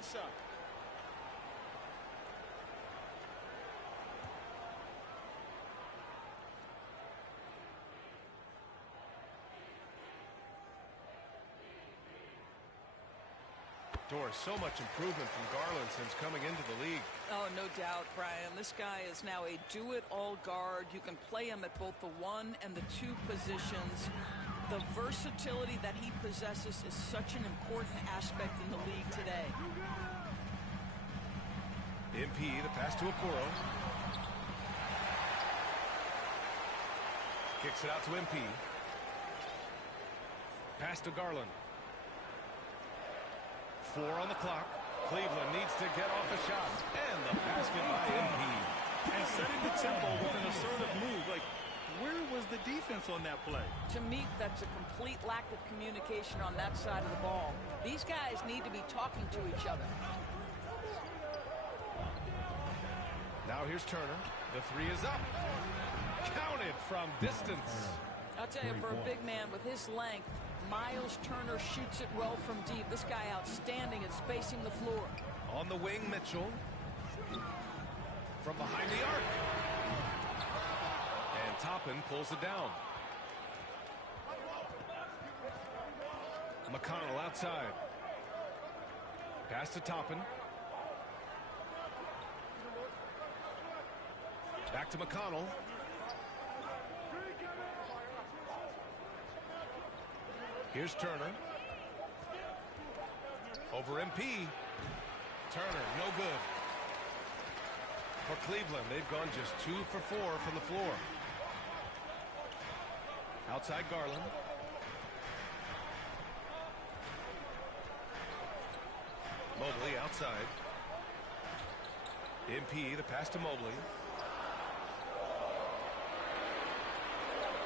What's up? Doris, so much improvement from Garland since coming into the league. Oh, no doubt, Brian. This guy is now a do-it-all guard. You can play him at both the 1 and the 2 positions. The versatility that he possesses is such an important aspect in the league today. MP, the pass to Okoro. Kicks it out to MP. Pass to Garland. 4 on the clock. Cleveland needs to get off the shot. And the basket by MP. And setting the tempo with an assertive move. Like, where was the defense on that play? To me, that's a complete lack of communication on that side of the ball. These guys need to be talking to each other. Now here's Turner. The 3 is up. Counted from distance. I'll tell you, for a big man with his length, Miles Turner shoots it well from deep. This guy outstanding at spacing the floor. On the wing, Mitchell. From behind the arc. And Toppin pulls it down. McConnell outside. Pass to Toppin. Back to McConnell. Here's Turner. Over MP. Turner, no good. For Cleveland, they've gone just 2 for 4 from the floor. Outside Garland. Mobley outside. MP, the pass to Mobley.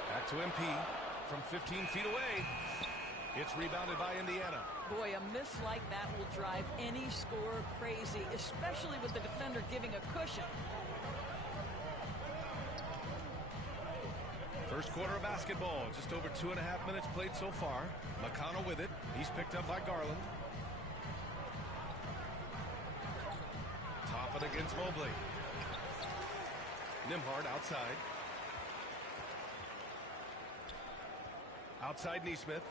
Back to MP from 15 feet away. It's rebounded by Indiana. Boy, a miss like that will drive any scorer crazy, especially with the defender giving a cushion. First quarter of basketball, just over 2.5 minutes played so far. McConnell with it. He's picked up by Garland. Toppin against Mobley. Nembhard outside. Outside Nesmith.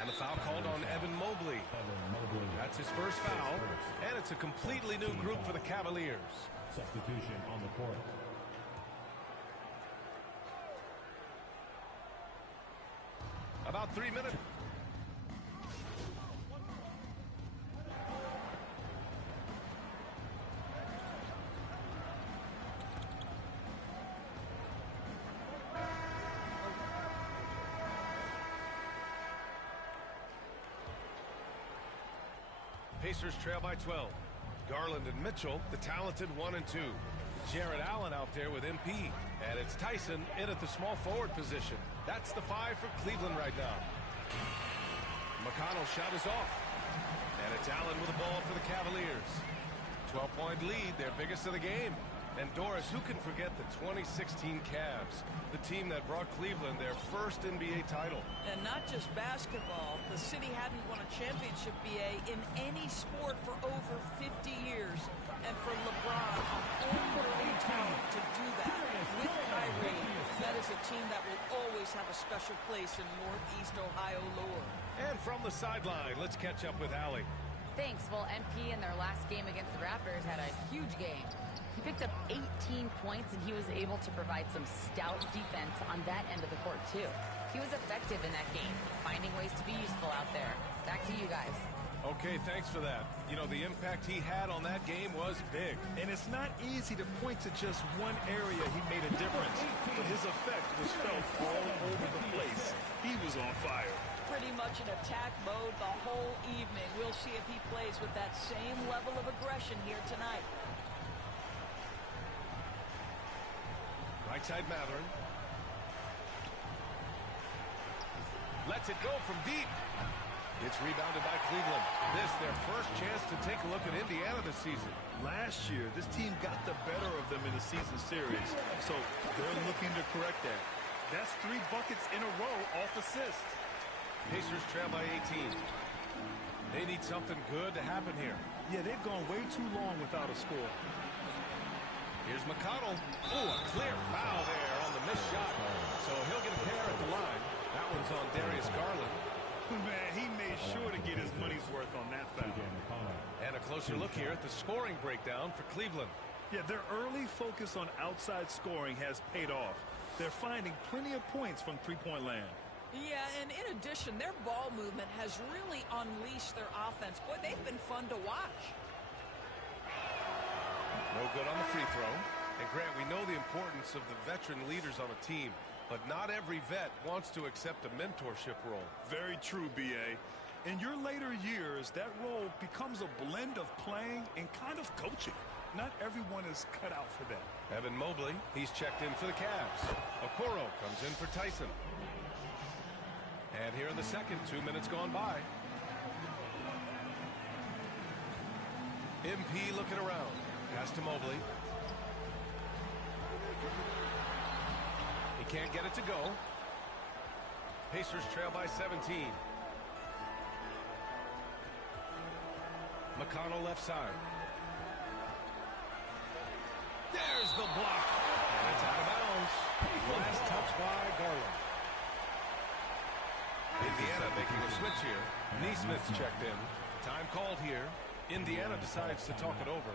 And the foul called on Evan Mobley. That's his first foul. And it's a completely new group for the Cavaliers. Substitution on the court. About 3 minutes. Pacers trail by 12. Garland and Mitchell, the talented 1 and 2. Jared Allen out there with MP. And it's Tyson in at the small forward position. That's the 5 for Cleveland right now. McConnell's shot is off. And it's Allen with the ball for the Cavaliers. 12-point lead, their biggest of the game. And Doris, who can forget the 2016 Cavs, the team that brought Cleveland their first NBA title. And not just basketball. The city hadn't won a championship, BA, in any sport for over 50 years. And for LeBron, a home-court talent to do that with Kyrie, that is a team that will always have a special place in Northeast Ohio lore. And from the sideline, let's catch up with Allie. Thanks. Well, MP in their last game against the Raptors had a huge game. He picked up 18 points, and he was able to provide some stout defense on that end of the court, too. He was effective in that game, finding ways to be useful out there. Back to you guys. Okay, thanks for that. You know, the impact he had on that game was big. And it's not easy to point to just one area he made a difference, but his effect was felt all over the place. He was on fire. Pretty much in attack mode the whole evening. We'll see if he plays with that same level of aggression here tonight. Right side Matherin. Lets it go from deep. It's rebounded by Cleveland. This their first chance to take a look at Indiana this season. Last year, this team got the better of them in the season series, so they're looking to correct that. That's 3 buckets in a row off assist. Pacers trail by 18. They need something good to happen here. Yeah, they've gone way too long without a score. Here's McConnell. Oh, a clear foul there on the missed shot. So he'll get a pair at the line. That one's on Darius Garland. Man, he made sure to get his money's worth on that foul. And a closer look here at the scoring breakdown for Cleveland. Yeah, their early focus on outside scoring has paid off. They're finding plenty of points from three-point land. Yeah, and in addition, their ball movement has really unleashed their offense. Boy, they've been fun to watch. No good on the free throw. And Grant, we know the importance of the veteran leaders on a team, but not every vet wants to accept a mentorship role. Very true, B.A. In your later years, that role becomes a blend of playing and kind of coaching. Not everyone is cut out for that. Evan Mobley, he's checked in for the Cavs. Okoro comes in for Tyson. And here in the second, 2 minutes gone by. MP looking around. Pass to Mobley. He can't get it to go. Pacers trail by 17. McConnell left side. There's the block. And it's out of bounds. Last touch by Garland. Indiana making a switch here. Neesmith's checked in. Time called here. Indiana decides to talk it over.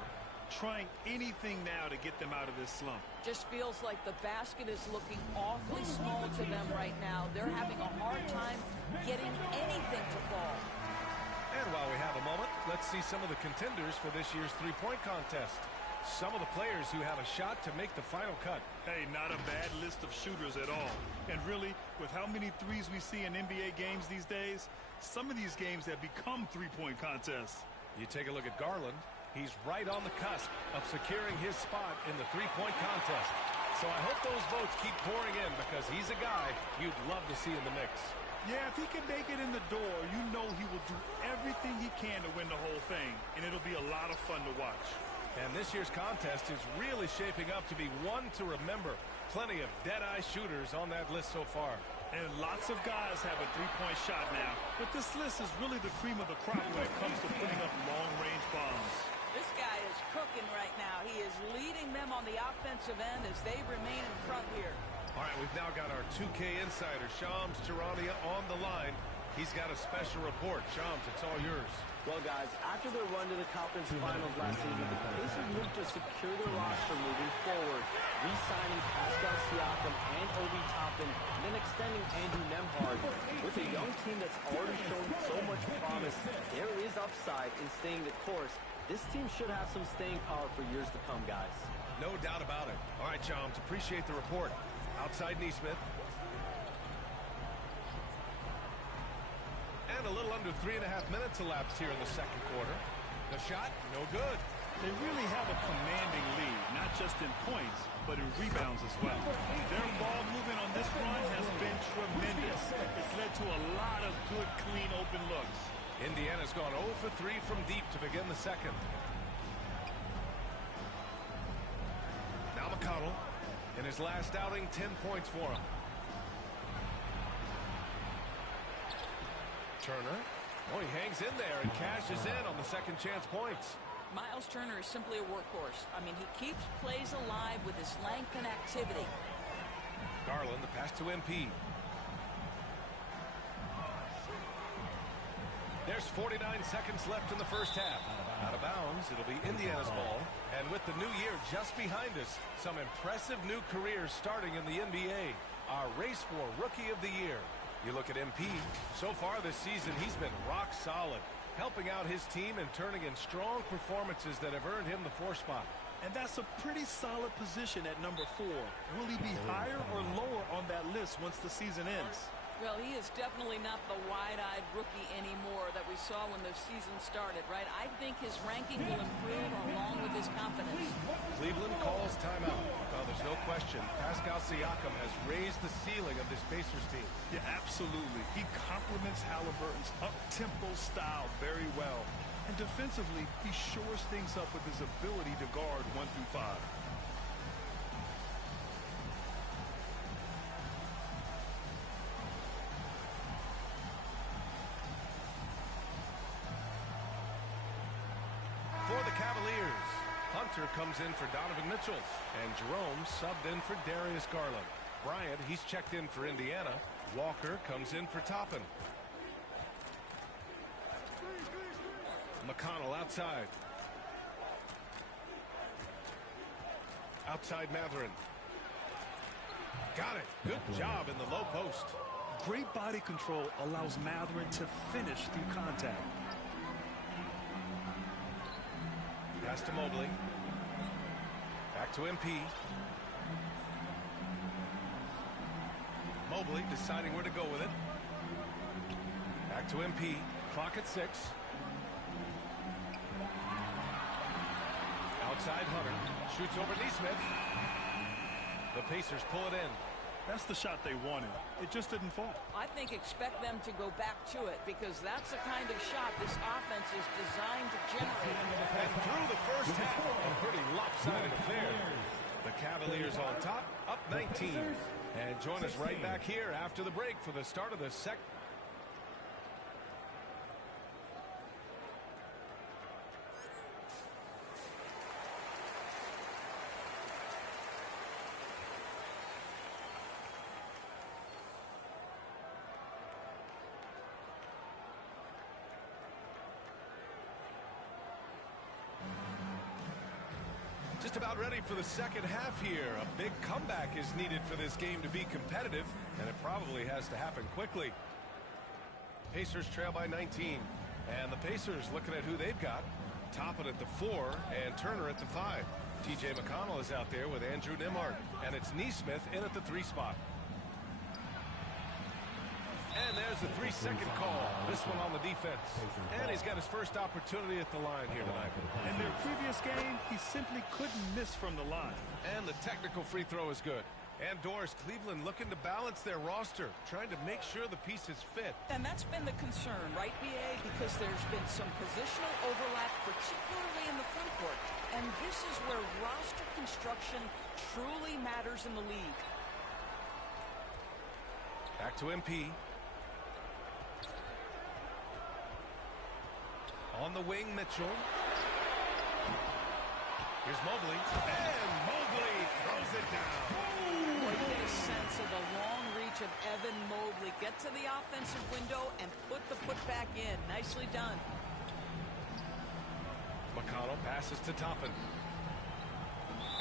Trying anything now to get them out of this slump. Just feels like the basket is looking awfully small to them right now. They're having a hard time getting anything to fall. And while we have a moment, let's see some of the contenders for this year's three-point contest. Some of the players who have a shot to make the final cut. Hey, not a bad list of shooters at all. And really, with how many threes we see in NBA games these days, some of these games have become three-point contests. You take a look at Garland. He's right on the cusp of securing his spot in the three-point contest. So I hope those votes keep pouring in because he's a guy you'd love to see in the mix. Yeah, if he can make it in the door, you know he will do everything he can to win the whole thing, and it'll be a lot of fun to watch. And this year's contest is really shaping up to be one to remember. Plenty of dead-eye shooters on that list so far. And lots of guys have a three-point shot now. But this list is really the cream of the crop when it comes to putting up long-range bombs. This guy is cooking right now. He is leading them on the offensive end as they remain in front here. All right, we've now got our 2K insider, Shams Charania, on the line. He's got a special report. Shams, it's all yours. Well, guys, after their run to the conference finals last season, the Pacers moved to secure their roster moving forward, re-signing Pascal Siakam and Obi Toppin, and then extending Andrew Nembhard. With a young team that's already shown so much promise, there is upside in staying the course. This team should have some staying power for years to come, guys. No doubt about it. All right, Shams, appreciate the report. Outside Neesmith. And a little under 3.5 minutes elapsed here in the second quarter. The shot, no good. They really have a commanding lead, not just in points, but in rebounds as well. Their ball movement on this run has been tremendous. It's led to a lot of good, clean, open looks. Indiana's gone 0 for 3 from deep to begin the second. Now McConnell. In his last outing, 10 points for him. Turner. Oh, he hangs in there and cashes in on the second chance points. Miles Turner is simply a workhorse. I mean, he keeps plays alive with his length and activity. Garland, the pass to MP. There's 49 seconds left in the first half. Out of bounds, it'll be Indiana's ball. And with the new year just behind us, some impressive new careers starting in the NBA. Our race for Rookie of the Year. You look at MP. So far this season, he's been rock solid, helping out his team and turning in strong performances that have earned him the 4 spot. And that's a pretty solid position at number 4. Will he be higher or lower on that list once the season ends? Well, he is definitely not the wide-eyed rookie anymore that we saw when the season started, right? I think his ranking will improve along with his confidence. Cleveland calls timeout. Well, there's no question. Pascal Siakam has raised the ceiling of this Pacers team. Yeah, absolutely. He complements Halliburton's up-tempo style very well. And defensively, he shores things up with his ability to guard 1 through 5. Cavaliers. Hunter comes in for Donovan Mitchell. And Jerome subbed in for Darius Garland. Bryant, he's checked in for Indiana. Walker comes in for Toppin. McConnell outside. Outside Mathurin. Got it. Good job in the low post. Great body control allows Mathurin to finish through contact. Pass to Mobley. Back to MP. Mobley deciding where to go with it. Back to MP. Clock at 6. Outside Hunter. Shoots over Neesmith. The Pacers pull it in. That's the shot they wanted. It just didn't fall. I think expect them to go back to it because that's the kind of shot this offense is designed to generate. And through the first half, a pretty lopsided affair. The Cavaliers on top, up 19. And join us right back here after the break for the start of the second. Just about ready for the second half here. A big comeback is needed for this game to be competitive, and it probably has to happen quickly. Pacers trail by 19, and the Pacers looking at who they've got. Toppin at the 4 and Turner at the 5. TJ McConnell is out there with Andrew Nembhard, and it's Neesmith in at the 3 spot. And there's the 3-second call. This one on the defense. And he's got his first opportunity at the line here tonight. In their previous game, he simply couldn't miss from the line. And the technical free throw is good. And Doris, Cleveland looking to balance their roster, trying to make sure the pieces fit. And that's been the concern, right, BA? Because there's been some positional overlap, particularly in the front court. And this is where roster construction truly matters in the league. Back to MP. On the wing, Mitchell. Here's Mobley. And Mobley throws it down. Boy, you get a sense of the long reach of Evan Mobley. Get to the offensive window and put the putback in. Nicely done. McConnell passes to Toppin.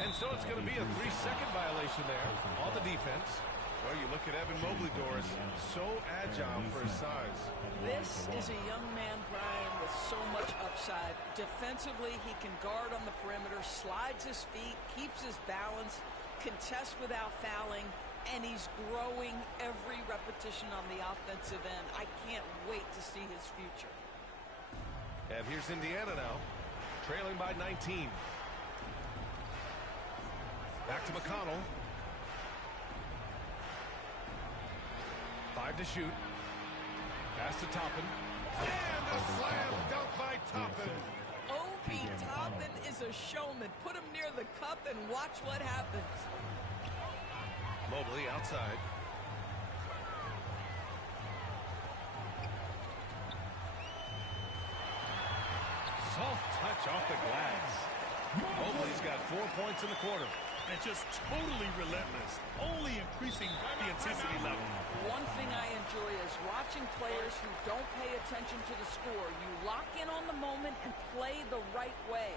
And so it's going to be a 3-second violation there on the defense. Well, you look at Evan Mobley, Doris, so agile for his size. This is a young man, Brian, with so much upside. Defensively, he can guard on the perimeter, slides his feet, keeps his balance, contests without fouling, and he's growing every repetition on the offensive end. I can't wait to see his future. And here's Indiana now, trailing by 19. Back to McConnell. 5 to shoot. Pass to Toppin. And a slam dunk by Toppin. Obi Toppin is a showman. Put him near the cup and watch what happens. Mobley outside. Soft touch off the glass. Mobley's got 4 points in the quarter. And just totally relentless, only increasing the intensity level. One thing I enjoy is watching players who don't pay attention to the score. You lock in on the moment and play the right way.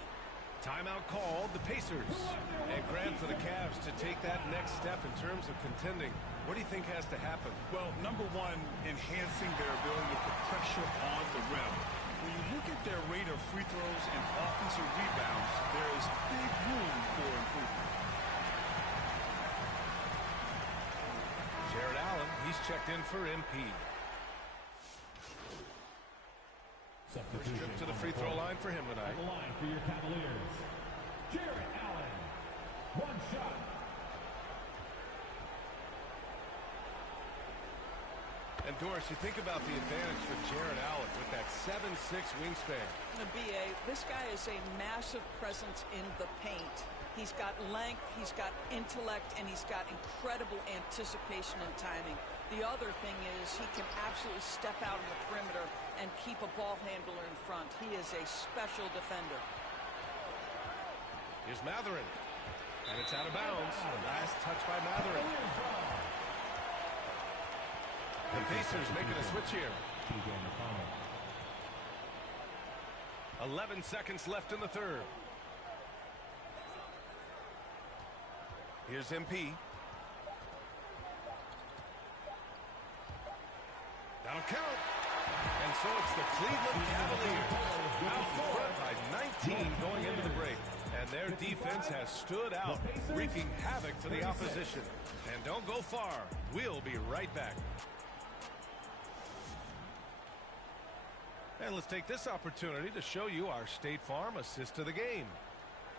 Timeout called, the Pacers. And Grant for the Cavs to take that next step in terms of contending. What do you think has to happen? Well, number one, enhancing their ability to put pressure on the rim. When you look at their rate of free throws and offensive rebounds, there is big room for improvement. Jared Allen, he's checked in for MP. First trip to the free throw line for him tonight. At the line for your Cavaliers, Jared Allen. One shot. And Doris, you think about the advantage for Jared Allen with that 7'6" wingspan. The BA, this guy is a massive presence in the paint. He's got length, he's got intellect, and he's got incredible anticipation and timing. The other thing is he can absolutely step out on the perimeter and keep a ball handler in front. He is a special defender. Here's Matherin. And it's out of bounds. Last touch by Matherin. The Pacers making a switch here. 11 seconds left in the third. Here's MP. That'll count. And so it's the Cleveland Cavaliers out in front by 19 going into the break. And their defense has stood out, wreaking havoc for the opposition. And don't go far. We'll be right back. And let's take this opportunity to show you our State Farm assist to the game.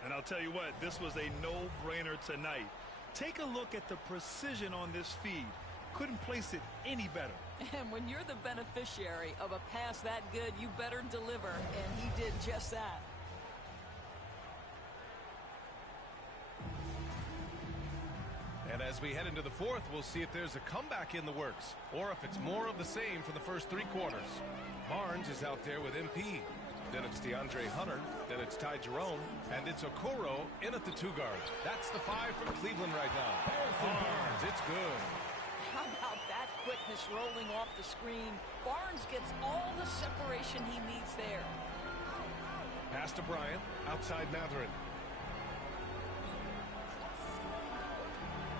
And I'll tell you what, this was a no-brainer tonight. Take a look at the precision on this feed. Couldn't place it any better. And when you're the beneficiary of a pass that good, you better deliver. And he did just that. And as we head into the fourth, we'll see if there's a comeback in the works, or if it's more of the same for the first three quarters. Barnes is out there with MP. Then it's DeAndre Hunter. Then it's Ty Jerome. And it's Okoro in at the two guard. That's the five from Cleveland right now. Barnes, it's good. How about that quickness rolling off the screen? Barnes gets all the separation he needs there. Pass to Bryant. Outside Matherin.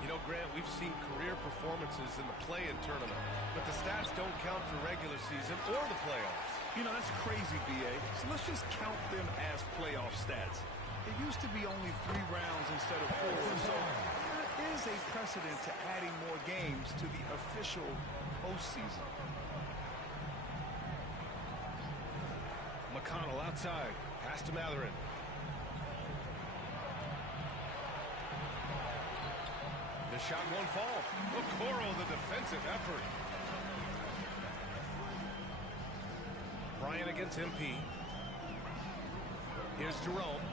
You know, Grant, we've seen career performances in the play-in tournament, but the stats don't count for regular season or the playoffs. You know, that's crazy, B.A. So let's just count them as playoff stats. It used to be only 3 rounds instead of 4, so there is a precedent to adding more games to the official postseason. McConnell outside. Pass to Matherin. The shot won't fall. Okoro, the defensive effort. Bryant against MP. Here's Jerome.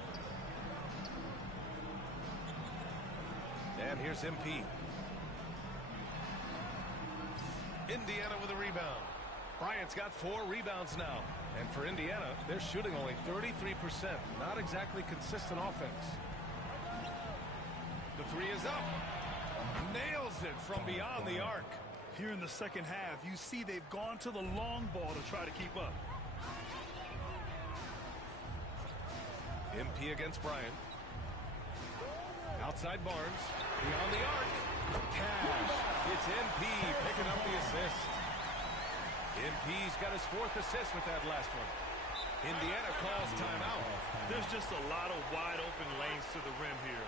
And here's MP. Indiana with a rebound. Bryant's got 4 rebounds now. And for Indiana, they're shooting only 33%. Not exactly consistent offense. The three is up. Nails it from beyond the arc. Here in the second half, you see they've gone to the long ball to try to keep up. MP against Bryant. Outside Barnes. Beyond the arc. Cash. It's MP picking up the assist. MP's got his 4th assist with that last one. Indiana calls timeout. There's just a lot of wide open lanes to the rim here.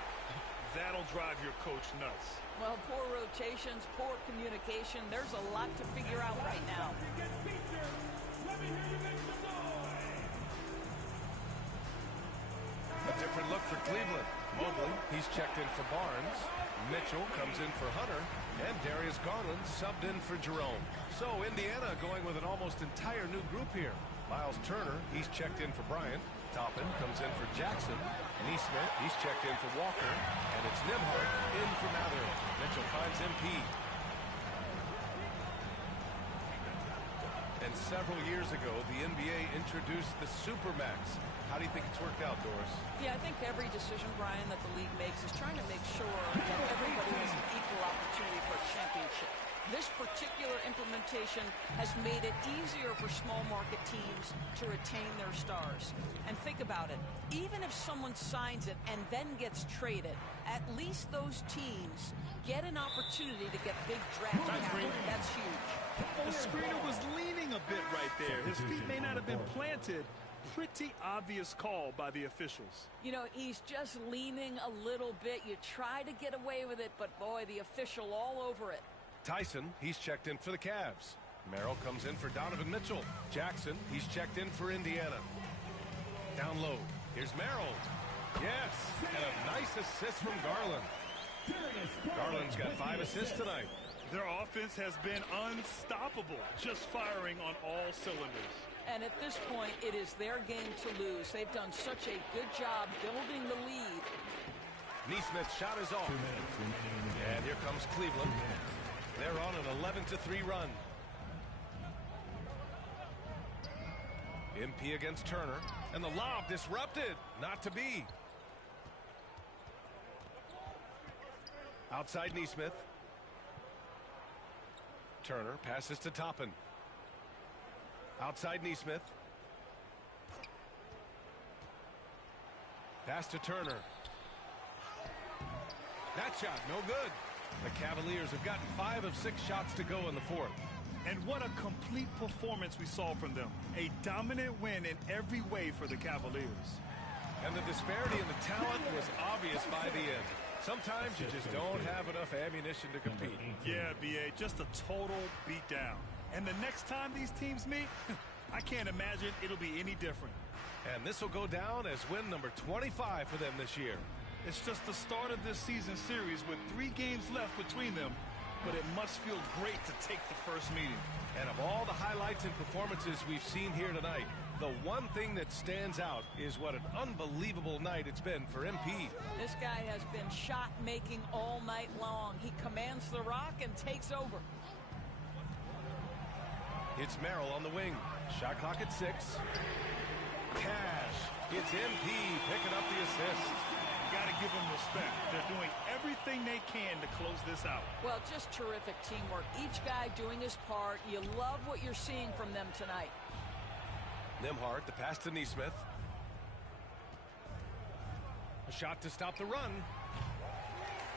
That'll drive your coach nuts. Well, poor rotations, poor communication. There's a lot to figure out right now. A different look for Cleveland. Mobley, he's checked in for Barnes. Mitchell comes in for Hunter. And Darius Garland subbed in for Jerome. So Indiana going with an almost entire new group here. Miles Turner, he's checked in for Bryant. Toppin comes in for Jackson. Neesmith, he's checked in for Walker. And it's Nembhard in for Matherin. Mitchell finds MP. And several years ago, the NBA introduced the Supermax. How do you think it's worked out, Doris? Yeah, I think every decision, Brian, that the league makes is trying to make sure that everybody has an equal opportunity for a championship. This particular implementation has made it easier for small market teams to retain their stars. And think about it. Even if someone signs it and then gets traded, at least those teams get an opportunity to get big draft capital. That's huge. The screener was leaning a bit right there. His feet may not have been planted. Pretty obvious call by the officials. You know, he's just leaning a little bit. You try to get away with it, but boy, the official all over it. Tyson, he's checked in for the Cavs. Merrill comes in for Donovan Mitchell. Jackson, he's checked in for Indiana. Down low. Here's Merrill. Yes, and a nice assist from Garland. Garland's got 5 assists tonight. Their offense has been unstoppable, just firing on all cylinders. And at this point, it is their game to lose. They've done such a good job building the lead. Neesmith's shot is off. And here comes Cleveland. They're on an 11-3 run. MP against Turner. And the lob disrupted. Not to be. Outside Neesmith. Turner passes to Toppin. Outside Neesmith. Pass to Turner. That shot, no good. The Cavaliers have gotten 5 of 6 shots to go in the fourth. And what a complete performance we saw from them. A dominant win in every way for the Cavaliers. And the disparity in the talent was obvious by the end. Sometimes you just don't have enough ammunition to compete. Yeah, B.A., just a total beatdown. And the next time these teams meet, I can't imagine it'll be any different. And this will go down as win number 25 for them this year. It's just the start of this season series with 3 games left between them, but it must feel great to take the first meeting. And of all the highlights and performances we've seen here tonight, the one thing that stands out is what an unbelievable night it's been for MP. This guy has been shot-making all night long. He commands the rock and takes over. It's Merrill on the wing. Shot clock at 6. Cash. It's MP picking up the assist. You got to give them respect. They're doing everything they can to close this out. Well, just terrific teamwork. Each guy doing his part. You love what you're seeing from them tonight. Nembhard, the pass to Neesmith. A shot to stop the run.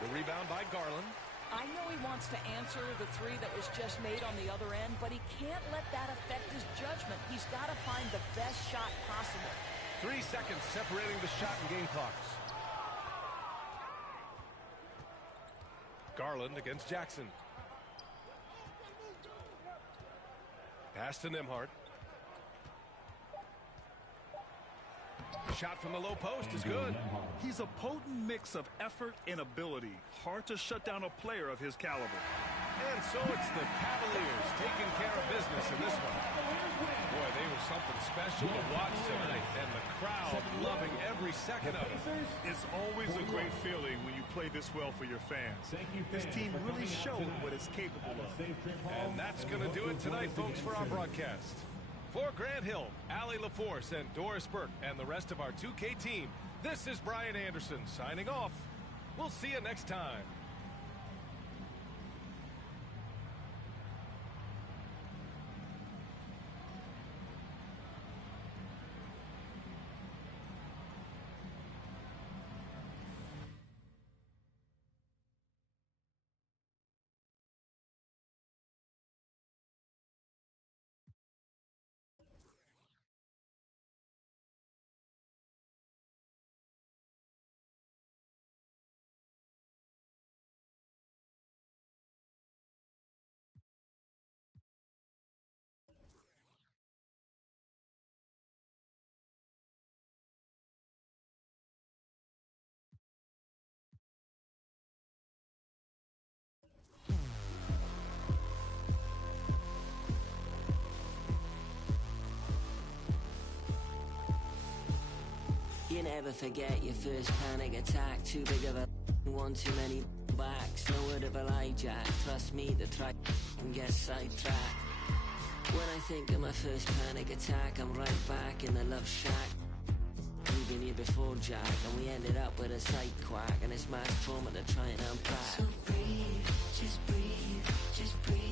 The rebound by Garland. I know he wants to answer the 3 that was just made on the other end, but he can't let that affect his judgment. He's got to find the best shot possible. 3 seconds separating the shot and game clocks. Garland against Jackson. Pass to Nembhard. Shot from the low post is good. He's a potent mix of effort and ability. Hard to shut down a player of his caliber. And so it's the Cavaliers taking care of business in this one. Boy, they were something special to watch tonight, and the crowd loving every second of it. It's always a great feeling when you play this well for your fans. This team really showed what it's capable of. And that's going to do it tonight, folks, for our broadcast. For Grant Hill, Allie LaForce, and Doris Burke, and the rest of our 2K team, this is Brian Anderson signing off. We'll see you next time. You never forget your first panic attack. Too big of a one, too many backs. No word of a lie, Jack. Trust me, the track can get sidetracked. When I think of my first panic attack, I'm right back in the love shack. We've been here before, Jack, and we ended up with a sight quack, and it's mass trauma to try and unpack. So breathe, just breathe, just breathe.